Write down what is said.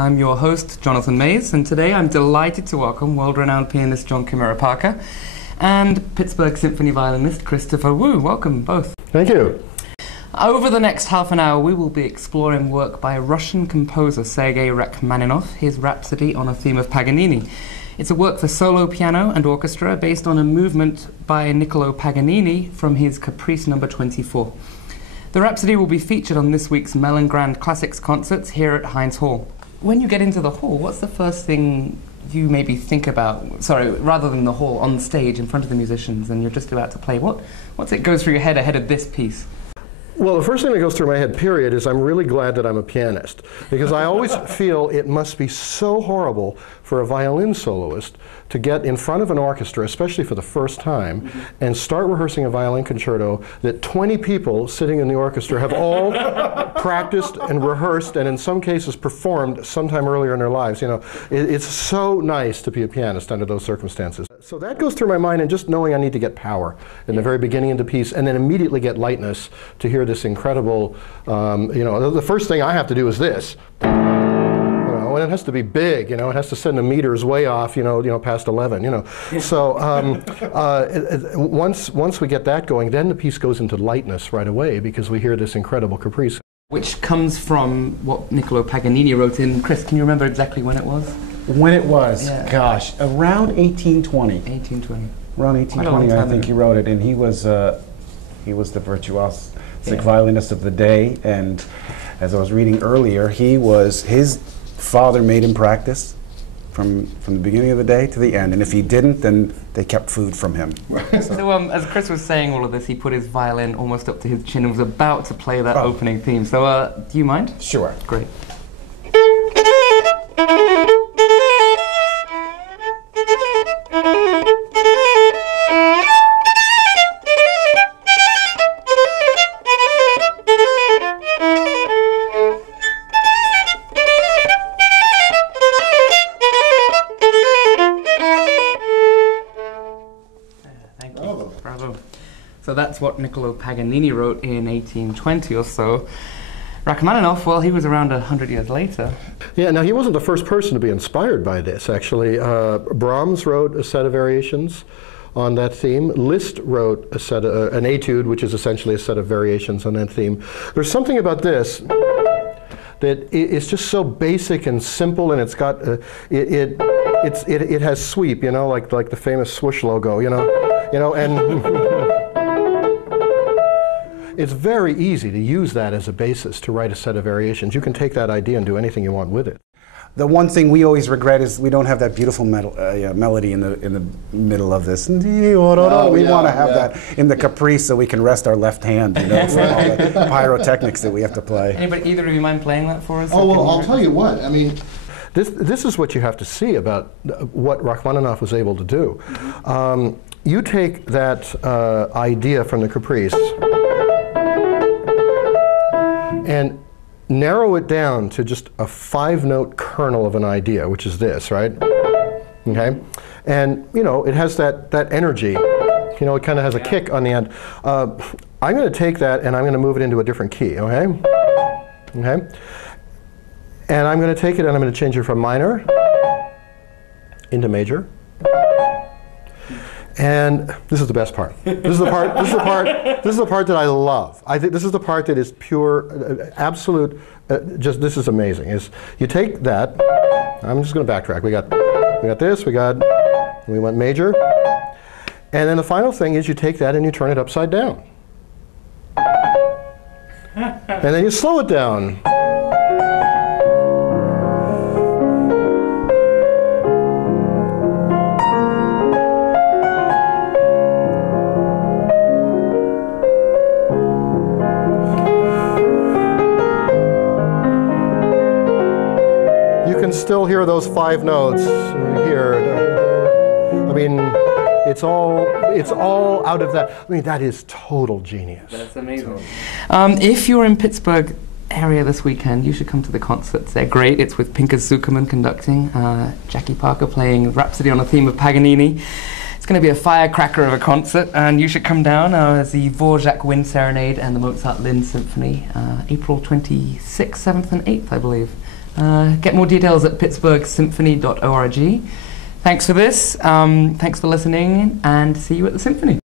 I'm your host, Jonathan Mays, and today I'm delighted to welcome world-renowned pianist Jon Kimura Parker and Pittsburgh Symphony violinist Christopher Wu. Welcome, both. Thank you. Over the next half an hour, we will be exploring work by Russian composer Sergei Rachmaninoff, his Rhapsody on a theme of Paganini. It's a work for solo piano and orchestra based on a movement by Niccolo Paganini from his Caprice No. 24. The Rhapsody will be featured on this week's Mellon Grand Classics concerts here at Heinz Hall. When you get into the hall, what's the first thing you maybe think about, rather than the hall, on stage in front of the musicians and you're just about to play? What's it goes through your head ahead of this piece? Well, the first thing that goes through my head, period, is I'm really glad that I'm a pianist. Because I always feel it must be so horrible for a violin soloist to get in front of an orchestra, especially for the first time, and start rehearsing a violin concerto that 20 people sitting in the orchestra have all practiced and rehearsed and in some cases performed sometime earlier in their lives. You know, it's so nice to be a pianist under those circumstances. So that goes through my mind, and just knowing I need to get power in the very beginning of the piece and then immediately get lightness to hear this incredible, the first thing I have to do is this. And it has to be big, it has to send the meters way off, past 11, So once we get that going, then the piece goes into lightness right away because we hear this incredible caprice. Which comes from what Niccolo Paganini wrote in. Chris, can you remember exactly when it was? When it was, yeah. Gosh, around 1820. 1820. Around 1820, I think he wrote it, and he was the virtuosic violinist of the day. And as I was reading earlier, his father made him practice from the beginning of the day to the end, and if he didn't, then they kept food from him. So as Chris was saying all of this, he put his violin almost up to his chin and was about to play that opening theme. So do you mind? Sure. Great. Bravo. So that's what Niccolo Paganini wrote in 1820 or so. Rachmaninoff, well, he was around 100 years later. Yeah, now he wasn't the first person to be inspired by this, actually. Brahms wrote a set of variations on that theme. Liszt wrote a set of, an etude, which is essentially a set of variations on that theme. There's something about this that it's just so basic and simple, and it's got, it has sweep, like the famous swoosh logo, and it's very easy to use that as a basis to write a set of variations. You can take that idea and do anything you want with it. The one thing we always regret is we don't have that beautiful melody in the middle of this. We want to have that in the caprice so we can rest our left hand, from all the pyrotechnics that we have to play. Either of you mind playing that for us? Oh, well, I'll tell you what. I mean, this is what you have to see about what Rachmaninoff was able to do. You take that idea from the caprice and narrow it down to just a 5-note kernel of an idea, which is this, right? Okay? And, it has that energy. It kind of has a kick on the end. I'm going to take that and I'm going to move it into a different key, okay? Okay? And I'm going to take it and I'm going to change it from minor into major. And this is the best part. This is the part that I love. I think this is the part that is pure, absolute, this is amazing. Is you take that, I'm just going to backtrack. We got this, we went major. And then the final thing is you take that and you turn it upside down. And then you slow it down. Still hear those 5 notes here. I mean, it's all out of that. I mean, that is total genius. That's amazing. If you're in Pittsburgh area this weekend, you should come to the concerts. They're great. It's with Pinchas Zuckerman conducting, Jackie Parker playing Rhapsody on a theme of Paganini. It's going to be a firecracker of a concert, and you should come down as the Dvorak Wind Serenade and the Mozart Lind Symphony, April 26th, 7th and 8th, I believe. Get more details at pittsburghsymphony.org. Thanks for this. Thanks for listening, and see you at the Symphony.